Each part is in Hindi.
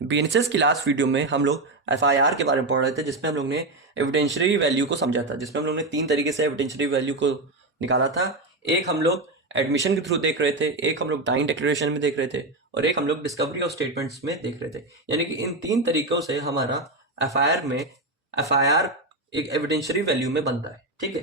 बीएनएसएस की लास्ट वीडियो में हम लोग एफआईआर के बारे में पढ़ रहे थे, जिसमें हम लोग ने एविडेंशियरी वैल्यू को समझा था, जिसमें हम लोग ने 3 तरीके से एविडेंशियरी वैल्यू को निकाला था। एक हम लोग एडमिशन के थ्रू देख रहे थे, एक हम लोग डाइंग डिक्लेरेशन में देख रहे थे, और एक हम लोग डिस्कवरी ऑफ स्टेटमेंट्स में देख रहे थे। यानी कि इन 3 तरीकों से हमारा एफआईआर एक एविडेंशियरी वैल्यू में बनता है। ठीक है,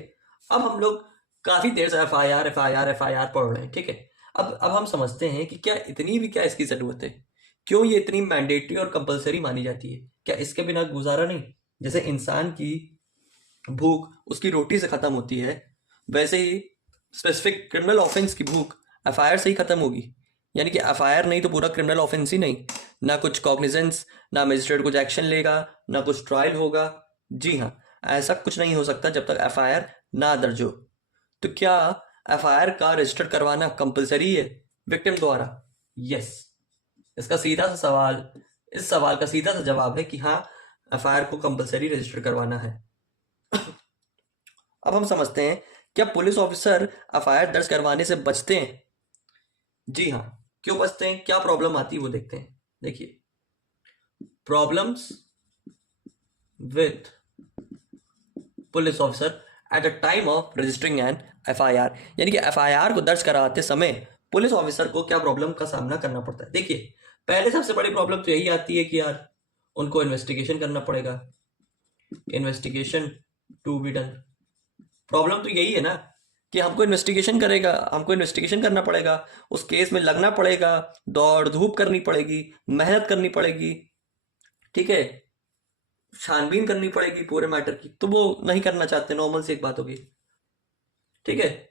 अब हम लोग काफी देर से एफआईआर पढ़ रहे हैं। ठीक है, अब हम समझते हैं कि क्या इतनी भी क्या इसकी जरूरत है, क्यों ये इतनी मैंडेटरी और कंपलसरी मानी जाती है, क्या इसके बिना गुजारा नहीं। जैसे इंसान की भूख उसकी रोटी से खत्म होती है, वैसे ही स्पेसिफिक क्रिमिनल ऑफेंस की भूख एफआईआर से ही खत्म होगी। यानी कि एफआईआर नहीं तो पूरा क्रिमिनल ऑफेंस ही नहीं, ना कुछ कॉग्निजेंस, ना मजिस्ट्रेट कुछ एक्शन लेगा, ना कुछ ट्रायल होगा। जी हाँ, ऐसा कुछ नहीं हो सकता जब तक एफआईआर ना दर्ज हो। तो क्या एफआईआर का रजिस्टर करवाना कंपलसरी है विक्टिम द्वारा? यस। इस सवाल का सीधा सा जवाब है कि हाँ, एफआईआर को कंपलसरी रजिस्टर करवाना है। अब हम समझते हैं, क्या पुलिस ऑफिसर एफआईआर दर्ज करवाने से बचते हैं? जी हाँ, क्यों बचते हैं, क्या प्रॉब्लम आती है वो देखते हैं। देखिए, problems with police officer at the time of registering an FIR, यानी कि एफआईआर को दर्ज कराते समय पुलिस ऑफिसर को क्या प्रॉब्लम का सामना करना पड़ता है। देखिए, पहले सबसे बड़ी प्रॉब्लम तो यही आती है कि यार उनको इन्वेस्टिगेशन करना पड़ेगा, investigation to be done. Problem तो यही है ना कि हमको इन्वेस्टिगेशन करना पड़ेगा, उस केस में लगना पड़ेगा, दौड़ धूप करनी पड़ेगी, मेहनत करनी पड़ेगी। ठीक है, छानबीन करनी पड़ेगी पूरे मैटर की, तो वो नहीं करना चाहते, नॉर्मल सी एक बात होगी। ठीक है,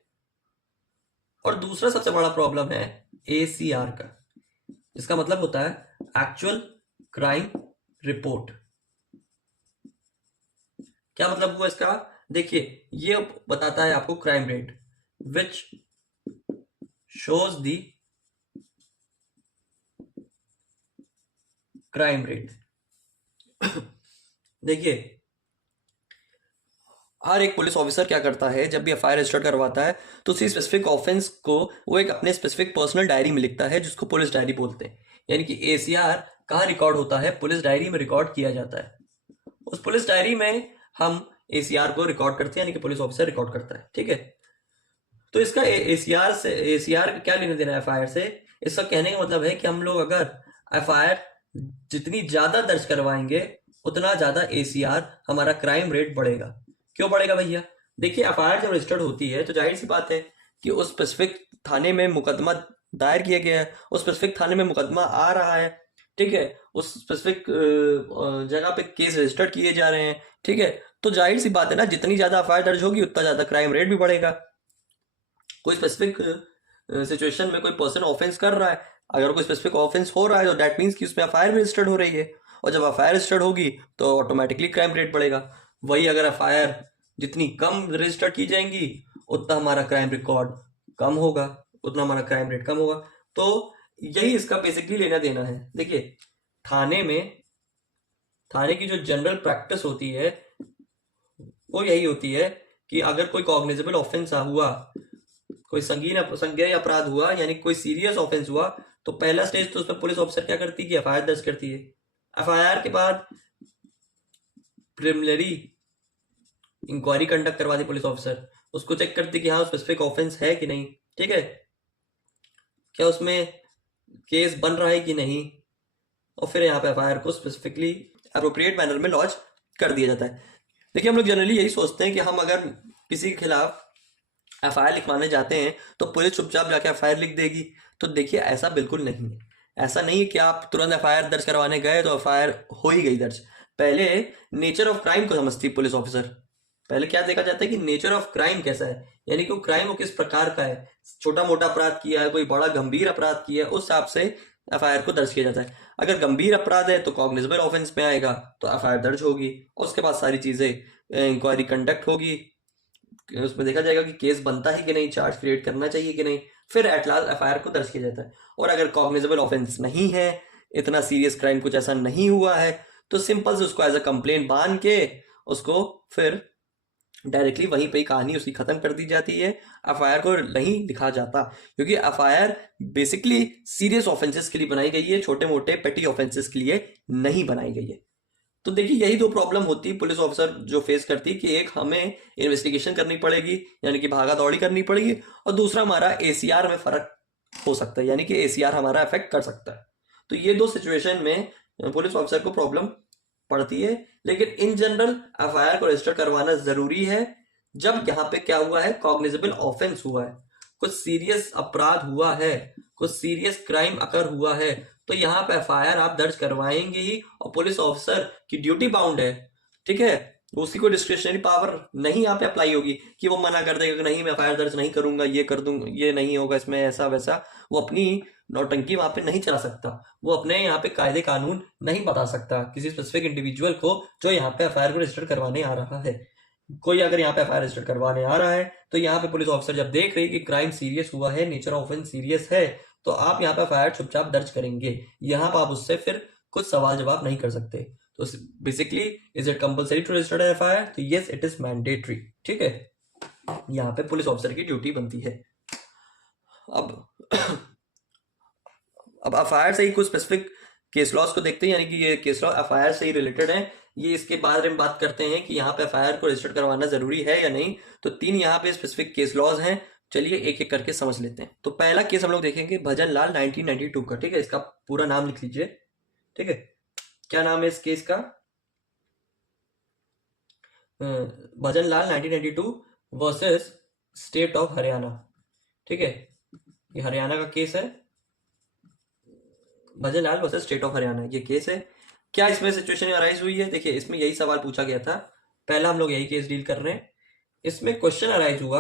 और दूसरा सबसे बड़ा प्रॉब्लम है एसीआर का, इसका मतलब होता है एक्चुअल क्राइम रिपोर्ट। क्या मतलब हुआ इसका? देखिए, ये बताता है आपको crime rate, which shows the crime rate. देखिए, हर एक पुलिस ऑफिसर क्या करता है, जब भी एफआईआर रजिस्टर करवाता है तो उसी स्पेसिफिक ऑफेंस को वो एक अपने स्पेसिफिक पर्सनल डायरी में लिखता है, जिसको पुलिस डायरी बोलते हैं। यानी कि एसीआर कहाँ रिकॉर्ड होता है? पुलिस डायरी में रिकॉर्ड किया जाता है। उस पुलिस डायरी में हम एसीआर को रिकॉर्ड करते हैं, यानी कि पुलिस ऑफिसर रिकॉर्ड करता है। ठीक है, तो इसका एसीआर का क्या लेना देना है एफआईआर से? इसका कहने का मतलब है कि हम लोग अगर एफआईआर जितनी ज्यादा दर्ज करवाएंगे उतना ज्यादा एसीआर, हमारा क्राइम रेट बढ़ेगा। क्यों बढ़ेगा भैया? देखिए, एफआईआर जब रजिस्टर्ड होती है तो जाहिर सी बात है कि उस स्पेसिफिक थाने में मुकदमा दायर किया गया है, उस स्पेसिफिक थाने में मुकदमा आ रहा है। ठीक है, उस स्पेसिफिक जगह पे केस रजिस्टर्ड किए जा रहे हैं। ठीक है, तो जाहिर सी बात है ना, जितनी ज्यादा एफआईआर दर्ज होगी उतना ज्यादा क्राइम रेट भी बढ़ेगा। कोई स्पेसिफिक सिचुएशन में कोई पर्सन ऑफेंस कर रहा है, अगर कोई स्पेसिफिक ऑफेंस हो रहा है तो दैट मीन्स कि उसमें एफआईआर भी रजिस्टर्ड हो रही है, और जब एफआईआर रजिस्टर्ड होगी तो ऑटोमेटिकली क्राइम रेट बढ़ेगा। वही अगर एफआईआर जितनी कम रजिस्टर्ड की जाएंगी उतना हमारा क्राइम रिकॉर्ड कम होगा, उतना हमारा क्राइम रेट कम होगा। तो यही इसका बेसिकली लेना देना है। देखिए, थाने की जो जनरल प्रैक्टिस होती है वो यही होती है कि अगर कोई कॉग्निजेबल ऑफेंस हुआ, कोई संज्ञेय अपराध हुआ, यानी कोई सीरियस ऑफेंस हुआ, तो पहला स्टेज तो उसमें पुलिस ऑफिसर क्या करती है? एफआईआर दर्ज करती है। एफआईआर के बाद प्रिलिमिनरी इंक्वायरी कंडक्ट करवाती पुलिस ऑफिसर, उसको चेक करती कि हाँ स्पेसिफिक ऑफेंस है कि नहीं। ठीक है, क्या उसमें केस बन रहा है कि नहीं, और फिर यहाँ पे एफआईआर को स्पेसिफिकली अप्रोप्रिएट मैनर में लॉन्च कर दिया जाता है। देखिए, हम लोग जनरली यही सोचते हैं कि हम अगर किसी के खिलाफ एफआईआर लिखवाने जाते हैं तो पुलिस चुपचाप जाके एफआईआर लिख देगी। तो देखिए, ऐसा बिल्कुल नहीं है। ऐसा नहीं है कि आप तुरंत एफआईआर दर्ज करवाने गए तो एफआईआर हो ही गई दर्ज। पहले नेचर ऑफ क्राइम को समझती पुलिस ऑफिसर। पहले क्या देखा जाता है कि नेचर ऑफ क्राइम कैसा है, यानी कि वो क्राइम वो किस प्रकार का है, छोटा मोटा अपराध किया है, कोई बड़ा गंभीर अपराध किया है, उस हिसाब से एफआईआर को दर्ज किया जाता है। अगर गंभीर अपराध है तो कॉग्निजेबल ऑफेंस में आएगा, तो एफआईआर दर्ज होगी, उसके बाद सारी चीजें इंक्वायरी कंडक्ट होगी, उसमें देखा जाएगा कि केस बनता है कि नहीं, चार्ज क्रिएट करना चाहिए कि नहीं, फिर एट लास्ट एफआईआर को दर्ज किया जाता है। और अगर कॉग्निजेबल ऑफेंस नहीं है, इतना सीरियस क्राइम कुछ ऐसा नहीं हुआ है, तो सिंपल से उसको एज अ कंप्लेंट बांध के उसको फिर डायरेक्टली वहीं पे ही कहानी उसकी खत्म कर दी जाती है, एफआईआर को नहीं लिखा जाता, क्योंकि एफआईआर बेसिकली सीरियस ऑफेंसेस के लिए बनाई गई है, छोटे मोटे पेटी ऑफेंसेस के लिए नहीं बनाई गई है। तो देखिए यही दो प्रॉब्लम होती है पुलिस ऑफिसर जो फेस करती है, कि एक हमें इन्वेस्टिगेशन करनी पड़ेगी यानी कि भागा दौड़ी करनी पड़ेगी, और दूसरा हमारा एसीआर में फर्क हो सकता है, यानी कि एसीआर हमारा अफेक्ट कर सकता है। तो ये दो सिचुएशन में पुलिस ऑफिसर को प्रॉब्लम पड़ती है। लेकिन इन जनरल एफआईआर को रजिस्टर करवाना जरूरी है जब यहाँ पे क्या हुआ है, कॉग्निजेबल ऑफेंस हुआ है, कुछ सीरियस अपराध हुआ है, कुछ सीरियस क्राइम अकर हुआ है, तो यहाँ पे एफआईआर आप दर्ज करवाएंगे ही, और पुलिस ऑफिसर की ड्यूटी बाउंड है, ठीक है, उसकी कोई डिस्क्रिशनरी पावर नहीं यहाँ पे अप्लाई होगी कि वो मना कर देगा कि नहीं मैं एफआईआर दर्ज नहीं करूंगा, ये कर दूंगा, ये नहीं होगा इसमें ऐसा वैसा। वो अपनी नौटंकी वहां पे नहीं चला सकता, वो अपने यहाँ पे कायदे कानून नहीं बता सकता किसी स्पेसिफिक इंडिविजुअल को जो यहाँ पे एफआईआर को रजिस्टर करवाने आ रहा है। कोई अगर यहाँ पे एफआईआर रजिस्टर करवाने आ रहा है तो यहाँ पे पुलिस ऑफिसर जब देख रही कि क्राइम सीरियस हुआ है, नेचर ऑफ ऑफेंस सीरियस है, तो आप यहाँ पे एफआईआर चुपचाप दर्ज करेंगे। यहाँ पे आप उससे फिर कुछ सवाल जवाब नहीं कर सकते। तो basically is it compulsory to register FIR? तो यस इट इज मैंडेटरी, ठीक है, यहाँ पे पुलिस ऑफिसर की ड्यूटी बनती है। अब एफआईआर से ही कुछ स्पेसिफिक केस लॉस को देखते हैं, यानी कि ये केस लॉ एफआईआर से ही रिलेटेड है। ये इसके बारे में बात करते हैं कि यहाँ पे एफआईआर को रजिस्टर करवाना जरूरी है या नहीं। तो 3 यहाँ पे स्पेसिफिक केस लॉज हैं, चलिए एक एक करके समझ लेते हैं। तो पहला केस हम लोग देखेंगे भजन लाल 1992 का, ठीक है, इसका पूरा नाम लिख लीजिए, ठीक है, क्या नाम है इस केस का? भजन लाल 1992 वर्सेस स्टेट ऑफ हरियाणा, ठीक है, ये हरियाणा का केस है, भजन लाल वर्सेस स्टेट ऑफ हरियाणा ये केस है। क्या इसमें सिचुएशन अराइज हुई है? देखिए इसमें यही सवाल पूछा गया था, पहला हम लोग यही केस डील कर रहे हैं। इसमें क्वेश्चन अराइज हुआ,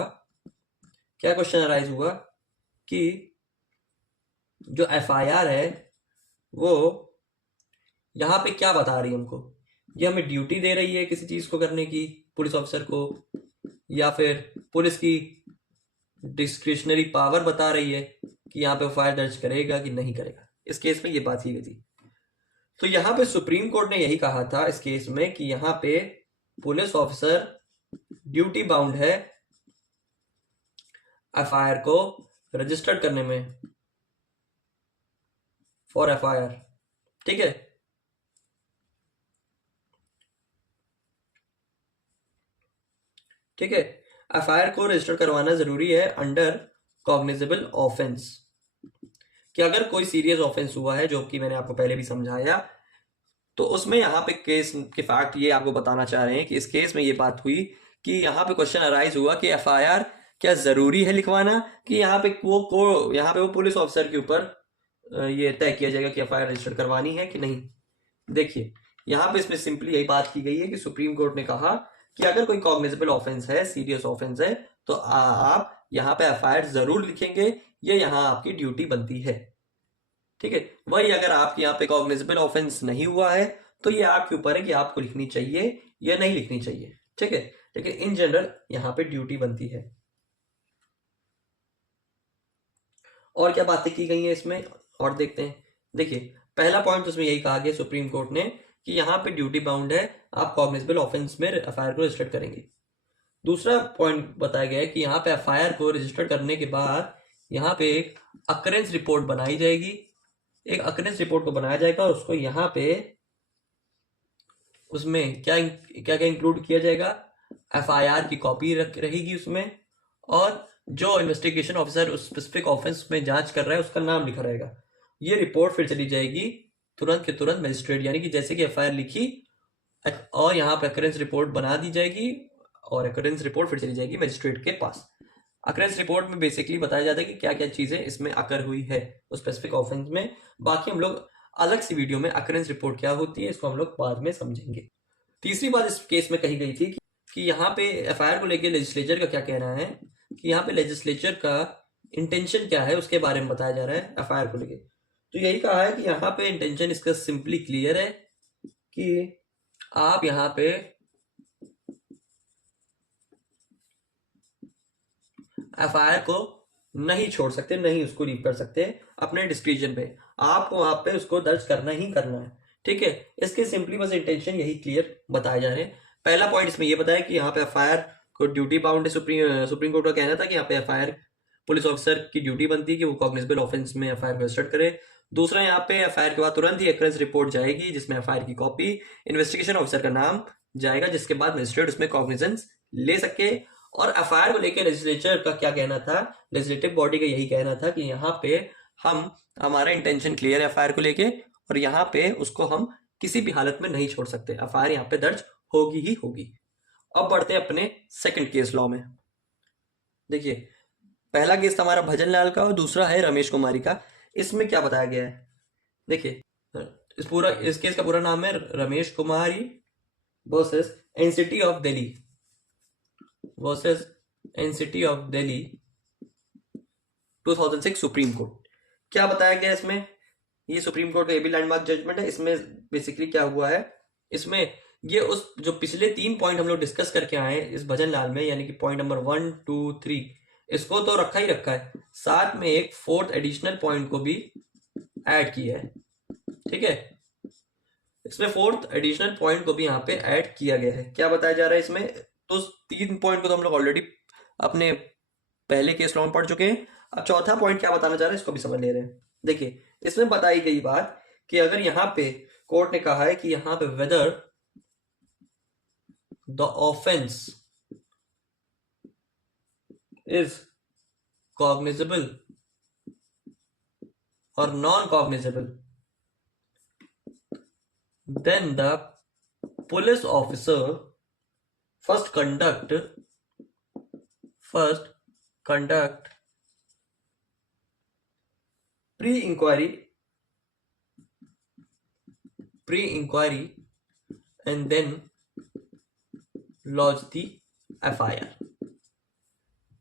क्या क्वेश्चन अराइज हुआ कि जो एफआईआर है वो यहाँ पे क्या बता रही है हमको, ये हमें ड्यूटी दे रही है किसी चीज को करने की पुलिस ऑफिसर को, या फिर पुलिस की डिस्क्रिशनरी पावर बता रही है कि यहाँ पे एफआईआर दर्ज करेगा कि नहीं करेगा। इस केस में ये बात की गई थी। तो यहाँ पे सुप्रीम कोर्ट ने यही कहा था इस केस में कि यहाँ पे पुलिस ऑफिसर ड्यूटी बाउंड है एफआईआर को रजिस्टर्ड करने में फॉर एफआईआर, ठीक है। ठीक है, एफआईआर को रजिस्टर करवाना जरूरी है अंडर कॉग्निजेबल ऑफेंस, कि अगर कोई सीरियस ऑफेंस हुआ है, जो कि मैंने आपको पहले भी समझाया, तो उसमें यहाँ पे केस के फैक्ट ये आपको बताना चाह रहे हैं कि इस केस में ये बात हुई कि यहाँ पे क्वेश्चन अराइज हुआ कि एफआईआर क्या जरूरी है लिखवाना, कि यहाँ पे वो पुलिस ऑफिसर के ऊपर ये तय किया जाएगा कि एफआईआर रजिस्टर करवानी है कि नहीं। देखिए यहाँ पे इसमें सिंपली यही बात की गई है कि सुप्रीम कोर्ट ने कहा कि अगर कोई कॉग्निजेबल ऑफेंस है, सीरियस ऑफेंस है, तो आप यहाँ पे एफआईआर जरूर लिखेंगे, ये यहाँ आपकी ड्यूटी बनती है, ठीक है। वही अगर आपके यहाँ पे कॉग्निजेबल ऑफेंस नहीं हुआ है तो ये आपके ऊपर है कि आपको लिखनी चाहिए या नहीं लिखनी चाहिए, ठीक है, लेकिन इन जनरल यहाँ पे ड्यूटी बनती है। और क्या बातें की गई हैं इसमें और देखते हैं। देखिए पहला पॉइंट उसमें यही कहा गया सुप्रीम कोर्ट ने कि यहाँ पे ड्यूटी बाउंड है, आप कॉग्निजेबल ऑफेंस में एफआईआर को रजिस्टर करेंगे। दूसरा पॉइंट बताया गया है कि यहाँ पे एफआईआर को रजिस्टर करने के बाद यहाँ पे एक अकरेंस रिपोर्ट बनाई जाएगी, एक अकरेंस रिपोर्ट को बनाया जाएगा और उसको यहाँ पे उसमें क्या क्या क्या इंक्लूड किया जाएगा, एफआईआर की कॉपी रहेगी उसमें, और जो इन्वेस्टिगेशन ऑफिसर उस स्पेसिफिक ऑफेंस में जांच कर रहा है उसका नाम लिखा रहेगा। ये रिपोर्ट फिर चली जाएगी तुरंत के तुरंत मजिस्ट्रेट, यानी कि जैसे कि एफआईआर लिखी और यहाँ पे अकरेंस रिपोर्ट बना दी जाएगी और अकरेंस रिपोर्ट फिर चली जाएगी मजिस्ट्रेट के पास। अकरेंस रिपोर्ट में बेसिकली बताया जाता है कि क्या क्या चीजें इसमें अकर हुई है उस स्पेसिफिक ऑफेंस में। बाकी हम लोग अलग सी वीडियो में अकरेंस रिपोर्ट क्या होती है इसको हम लोग बाद में समझेंगे। तीसरी बात इस केस में कही गई थी कि यहाँ पे एफआईआर को लेकर लेजिस्लेचर का क्या कहना है, कि यहाँ पे लेजिस्लेचर का इंटेंशन क्या है उसके बारे में बताया जा रहा है एफआईआर को लेकर। तो यही कहा है कि यहाँ पे इंटेंशन इसका सिंपली क्लियर है कि आप यहाँ पे एफआईआर को नहीं छोड़ सकते, नहीं उसको लीव कर सकते अपने डिस्क्रिप्शन पे, आपको वहां पे उसको दर्ज करना ही करना है, ठीक है। इसके सिंपली बस इंटेंशन यही क्लियर बताए जा रहे हैं। पहला पॉइंट इसमें ये बताया कि यहाँ पे एफआईआर को ड्यूटी बाउंड है। सुप्रीम कोर्ट का कहना था कि यहाँ पे एफआईआर पुलिस ऑफिसर की ड्यूटी बनती है कि वो कॉग्निजेबल ऑफेंस में एफआईआर रजिस्टर करे। दूसरा, यहाँ पे एफआईआर के बाद तुरंत ही एक्रेंस रिपोर्ट जाएगी जिसमें एफआईआर की कॉपी, इन्वेस्टिगेशन ऑफिसर का नाम जाएगा, जिसके बाद मजिस्ट्रेट उसमें कॉग्निजेंस ले सके। और एफआईआर को लेकर लेजिस्लेचर का क्या कहना था, लेजिस्लेटिव बॉडी का यही कहना था कि यहाँ पे हमारा इंटेंशन क्लियर है एफआईआर को लेके, और यहाँ पे उसको हम किसी भी हालत में नहीं छोड़ सकते, एफआईआर यहाँ पे दर्ज होगी ही होगी। अब बढ़ते हैं अपने सेकंड केस लॉ में। देखिए, पहला केस हमारा भजन लाल का और दूसरा है रमेश कुमारी का। इसमें क्या बताया गया है, देखिए इस केस का पूरा नाम है Ramesh Kumari versus NCT of Delhi versus NCT of Delhi 2006 Supreme Court. क्या बताया गया इसमें, ये सुप्रीम कोर्ट का ये भी लैंडमार्क जजमेंट है। इसमें बेसिकली क्या हुआ है, इसमें ये उस जो पिछले 3 पॉइंट हम लोग डिस्कस करके आए इस भजन लाल में, यानी कि पॉइंट नंबर 1, 2, 3, इसको तो रखा ही रखा है, साथ में एक 4th एडिशनल पॉइंट को भी ऐड किया है। ठीक है, इसमें 4th एडिशनल पॉइंट को भी यहाँ पे ऐड किया गया है। क्या बताया जा रहा है इसमें, तो 3 पॉइंट को तो हम लोग ऑलरेडी अपने पहले केस लॉ में पढ़ चुके हैं। अब चौथा पॉइंट क्या बताना चाह रहे हैं इसको भी समझ ले रहे हैं। देखिए, इसमें बताई गई बात कि अगर यहाँ पे कोर्ट ने कहा है कि यहाँ पे whether the offence is cognizable or non-cognizable, then the police officer first conduct pre-inquiry and then lodge the FIR।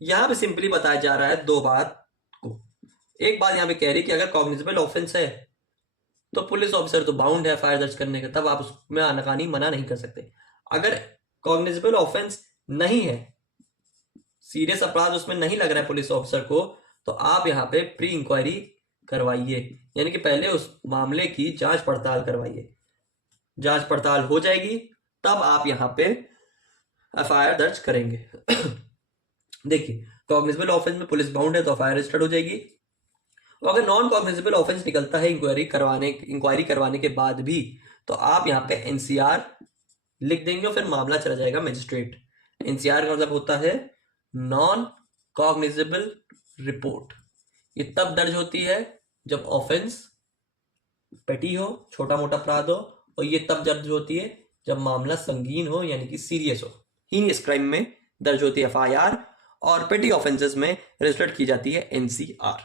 यहां पे सिंपली बताया जा रहा है 2 बात को। एक बात यहां पे कह रही कि अगर कॉग्निजेबल ऑफेंस है तो पुलिस ऑफिसर तो बाउंड है एफआईआर दर्ज करने का, तब आप उसमें आनाकानी मना नहीं कर सकते। अगर कॉग्निजेबल ऑफेंस नहीं है, सीरियस अपराध उसमें नहीं लग रहा है पुलिस ऑफिसर को, तो आप यहाँ पे प्री इंक्वायरी करवाइए, यानी कि पहले उस मामले की जांच पड़ताल करवाइए। जांच पड़ताल हो जाएगी तब आप यहाँ पे एफआईआर दर्ज करेंगे। देखिए, कॉग्निजेबल ऑफेंस में पुलिस बाउंड है तो एफआईआर रजिस्टर्ड हो जाएगी। और अगर नॉन कॉग्निजेबल ऑफेंस निकलता है इंक्वायरी करवाने के बाद भी, तो आप यहाँ पे एनसीआर लिख देंगे और फिर मामला चला जाएगा मजिस्ट्रेट। एनसीआर का मतलब होता है नॉन कॉग्निजेबल रिपोर्ट। ये तब दर्ज होती है जब ऑफेंस पेटी हो, छोटा मोटा अपराध हो, और ये तब दर्ज होती है जब मामला संगीन हो, यानी कि सीरियस हो। हीनियस क्राइम में दर्ज होती है एफआईआर और पेटी ऑफेंसेस में रजिस्टर्ड की जाती है एनसीआर।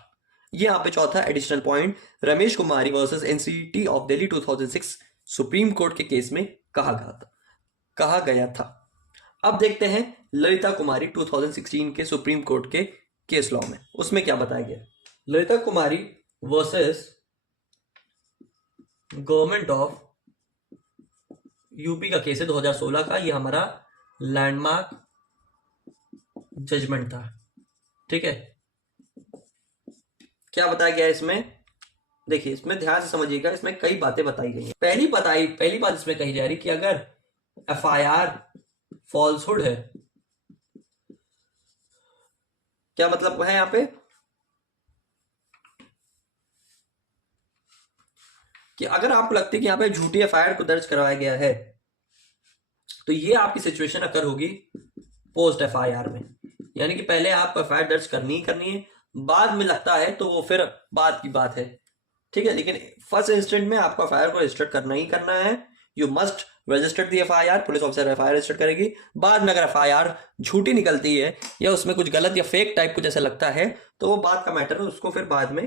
ये यहाँ पे चौथा additional point Ramesh Kumari versus NCT of Delhi 2006 Supreme court के केस में कहा गया था। अब देखते हैं ललिता कुमारी 2016 के सुप्रीम कोर्ट के केस लॉ में, उसमें क्या बताया गया। ललिता कुमारी वर्सेस गवर्नमेंट ऑफ यूपी का केस है 2016 का। ये हमारा लैंडमार्क जजमेंट था। ठीक है, क्या बताया गया इसमें, देखिए इसमें ध्यान से समझिएगा, इसमें कई बातें बताई गई हैं। पहली बात इसमें कही जा रही कि अगर एफआईआर फॉल्सहुड है, क्या मतलब है यहाँ पे कि अगर आपको लगता है कि यहाँ पे झूठी एफआईआर को दर्ज करवाया गया है, तो ये आपकी सिचुएशन अकर होगी पोस्ट एफआईआर में, यानी कि पहले आपको एफआईआर दर्ज करनी है, बाद में लगता है तो वो फिर बाद की बात है। ठीक है, लेकिन फर्स्ट इंस्टेंट में आपको एफआईआर को रजिस्टर करना ही करना है। You must register the FIR, police officer FIR register करेगी। बाद में अगर एफआईआर झूठी निकलती है या उसमें कुछ गलत या फेक टाइप कुछ ऐसा लगता है तो वो बात का मैटर है, उसको फिर बाद में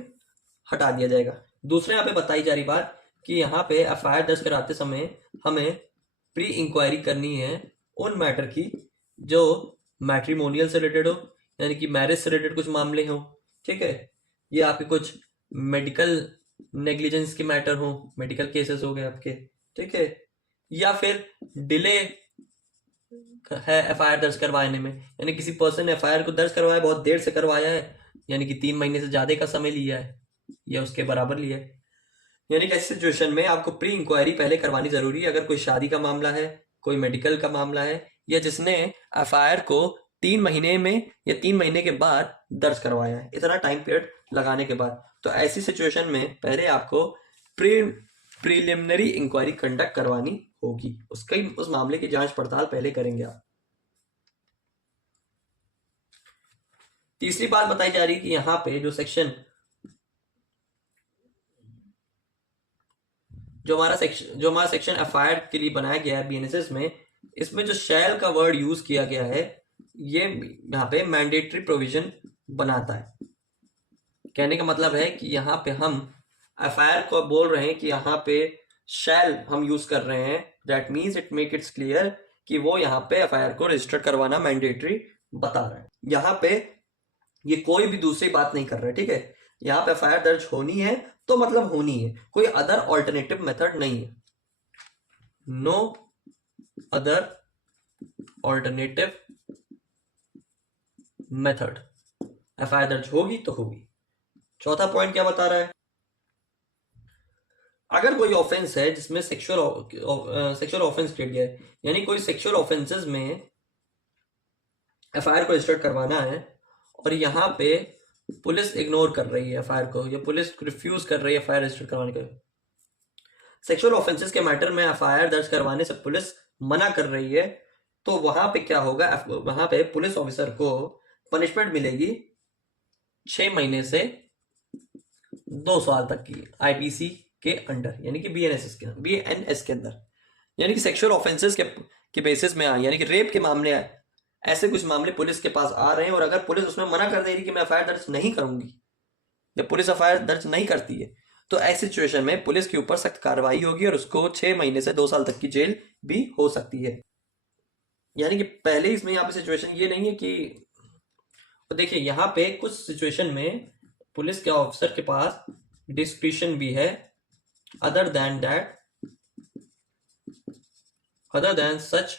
हटा दिया जाएगा। दूसरे यहाँ पे बताई जा रही बात कि यहाँ पे एफआईआर दर्ज कराते समय हमें प्री इंक्वायरी करनी है उन मैटर की जो मैट्रिमोनियल से रिलेटेड हो, यानी कि मैरिज से रिलेटेड कुछ मामले हो। ठीक है, ये आपके कुछ मेडिकल नेग्लिजेंस के मैटर हो, मेडिकल केसेस हो गए आपके। ठीक है, या फिर डिले है एफआईआर दर्ज करवाने में, यानी किसी पर्सन ने एफआईआर को दर्ज करवाया, बहुत देर से करवाया है, यानी कि 3 महीने से ज्यादा का समय लिया है या उसके बराबर लिया है, यानी कि ऐसी सिचुएशन में आपको प्री इंक्वायरी पहले करवानी जरूरी है। अगर कोई शादी का मामला है, कोई मेडिकल का मामला है, या जिसने एफआईआर को 3 महीने में या 3 महीने के बाद दर्ज करवाया है, इतना टाइम पीरियड लगाने के बाद। तो ऐसी सिचुएशन में पहले आपको प्रीलिमिनरी इंक्वायरी कंडक्ट करवानी होगी, उस मामले की जांच पड़ताल पहले करेंगे आप। तीसरी बात बताई जा रही है कि यहाँ पे जो हमारा सेक्शन एफआईआर के लिए बनाया गया है बीएनएसएस में, इसमें जो शैल का वर्ड यूज किया गया है ये यहाँ पे मैंडेटरी प्रोविजन बनाता है। कहने का मतलब है कि यहाँ पे हम एफआईआर को बोल रहे हैं कि यहाँ पे शैल हम यूज कर रहे हैं, that means it make it's clear कि वो यहाँ पे एफआईआर को रजिस्टर करवाना मैंडेटरी बता रहा है। यहाँ पे ये कोई भी दूसरी बात नहीं कर रहा है, ठीक है। यहाँ पे एफआईआर दर्ज होनी है तो मतलब होनी है, कोई अदर ऑल्टरनेटिव मेथड नहीं है। No other alternative method, FIR दर्ज होगी तो होगी। चौथा पॉइंट क्या बता रहा है, अगर कोई ऑफेंस है जिसमें सेक्सुअल ऑफेंस किया गया है, यानी कोई सेक्सुअल ऑफेंसेस में एफआईआर को रजिस्टर करवाना है और यहाँ पे पुलिस इग्नोर कर रही है एफआईआर को, या पुलिस रिफ्यूज कर रही है एफआईआर रजिस्टर करवाने का, सेक्सुअल ऑफेंसेस के मैटर में एफआईआर दर्ज करवाने से पुलिस मना कर रही है, तो वहां पे क्या होगा, वहां पे पुलिस ऑफिसर को पनिशमेंट मिलेगी 6 महीने से 2 साल तक की आईपीसी के अंडर, यानी कि बीएनएस के अंदर। यानी कि सेक्सुअल ऑफेंसेस के बेसिस में यानी कि रेप के मामले, ऐसे कुछ मामले पुलिस के पास आ रहे हैं, और अगर पुलिस उसमें मना कर दे रही कि मैं एफआईआर दर्ज नहीं करूंगी, जब पुलिस एफआईआर दर्ज नहीं करती है, तो ऐसी सिचुएशन में पुलिस के ऊपर सख्त कार्रवाई होगी और उसको 6 महीने से 2 साल तक की जेल भी हो सकती है। यानी कि पहले इसमें यहाँ पे सिचुएशन ये नहीं है कि, देखिए यहाँ पे कुछ सिचुएशन में पुलिस के ऑफिसर के पास डिस्क्रिशन भी है, अदर देन सच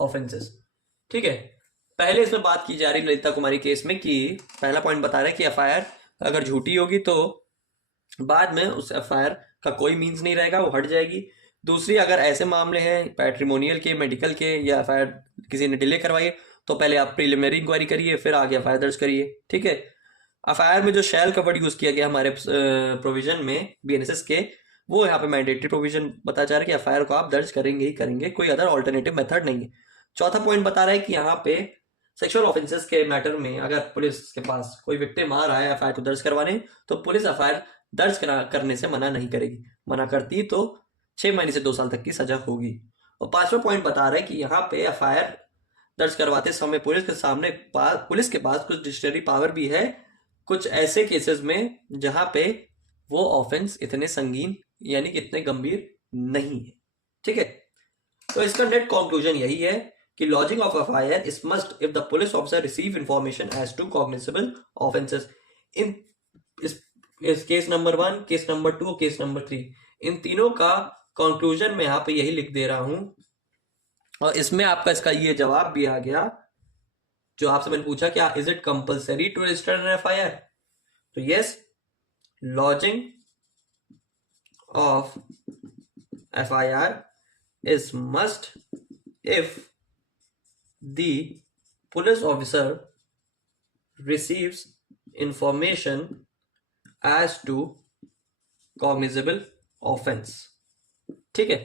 ऑफेंसेस, ठीक है। पहले इसमें बात की जा रही ललिता कुमारी केस में कि पहला पॉइंट बता रहा है कि एफआईआर अगर झूठी होगी तो बाद में उस एफआईआर का कोई मीन्स नहीं रहेगा, वो हट जाएगी। दूसरी, अगर ऐसे मामले हैं पैट्रिमोनियल के, मेडिकल के, या एफआईआर किसी ने डिले करवाई तो पहले आप प्रीलिमिनरी इंक्वायरी करिए, फिर आगे एफआईआर दर्ज करिए, ठीक है। एफआईआर में जो शैल का वर्ड यूज किया गया हमारे प्रोविजन में बीएनएसएस के, वो यहाँ पे मैंडेटरी प्रोविजन बताया जा रहा है कि एफआईआर को आप दर्ज करेंगे ही करेंगे, कोई अदर ऑल्टरनेटिव मेथड नहीं है। चौथा पॉइंट बता रहा है कि यहाँ पे सेक्सुअल ऑफेंसेस के मैटर में अगर पुलिस के पास कोई विक्टिम आ रहा है एफआईआर को दर्ज करवाने, तो पुलिस एफआईआर दर्ज करने से मना नहीं करेगी, मना करती तो 6 महीने से 2 साल तक की सजा होगी। और 5वां पॉइंट बता रहा है कि यहाँ पे एफआईआर दर्ज करवाते समय पुलिस के पास कुछ डिस्क्रिशनरी पावर भी है, कुछ ऐसे केसेस में जहां पे वो ऑफेंस इतने संगीन यानी कि इतने गंभीर नहीं है, ठीक है। तो इसका नेट कंक्लूजन यही है कि lodging of FIR is must if the police officer receive information as to cognizable offences. इन इस case number 1, case number 2, case number 3, इन तीनों का कंक्लूजन में यहाँ पे यही लिख दे रहा हूं, और इसमें आपका इसका ये जवाब भी आ गया जो आपसे मैंने पूछा, क्या is it compulsory to register an FIR? तो yes, lodging of FIR is must if the police officer receives information as to cognizable offense, ठीक है।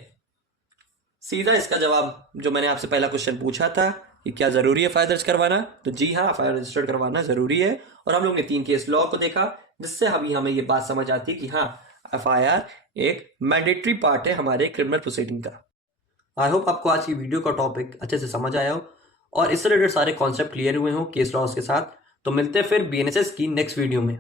सीधा इसका जवाब जो मैंने आपसे पहला क्वेश्चन पूछा था कि क्या जरूरी है एफआईआर दर्ज करवाना, तो जी हाँ, एफआईआर रजिस्टर्ड करवाना जरूरी है। और हम लोग ने 3 केस लॉ को देखा, जिससे अभी हमें ये बात समझ आती है कि हाँ, एफआईआर एक मैंडेटरी पार्ट है हमारे क्रिमिनल प्रोसीडिंग का। आई होप आपको आज की वीडियो का टॉपिक अच्छे से समझ आया हो और इससे रिलेटेड सारे कॉन्सेप्ट क्लियर हुए हो केस लॉस के साथ। तो मिलते हैं फिर बीएनएसएस की नेक्स्ट वीडियो में।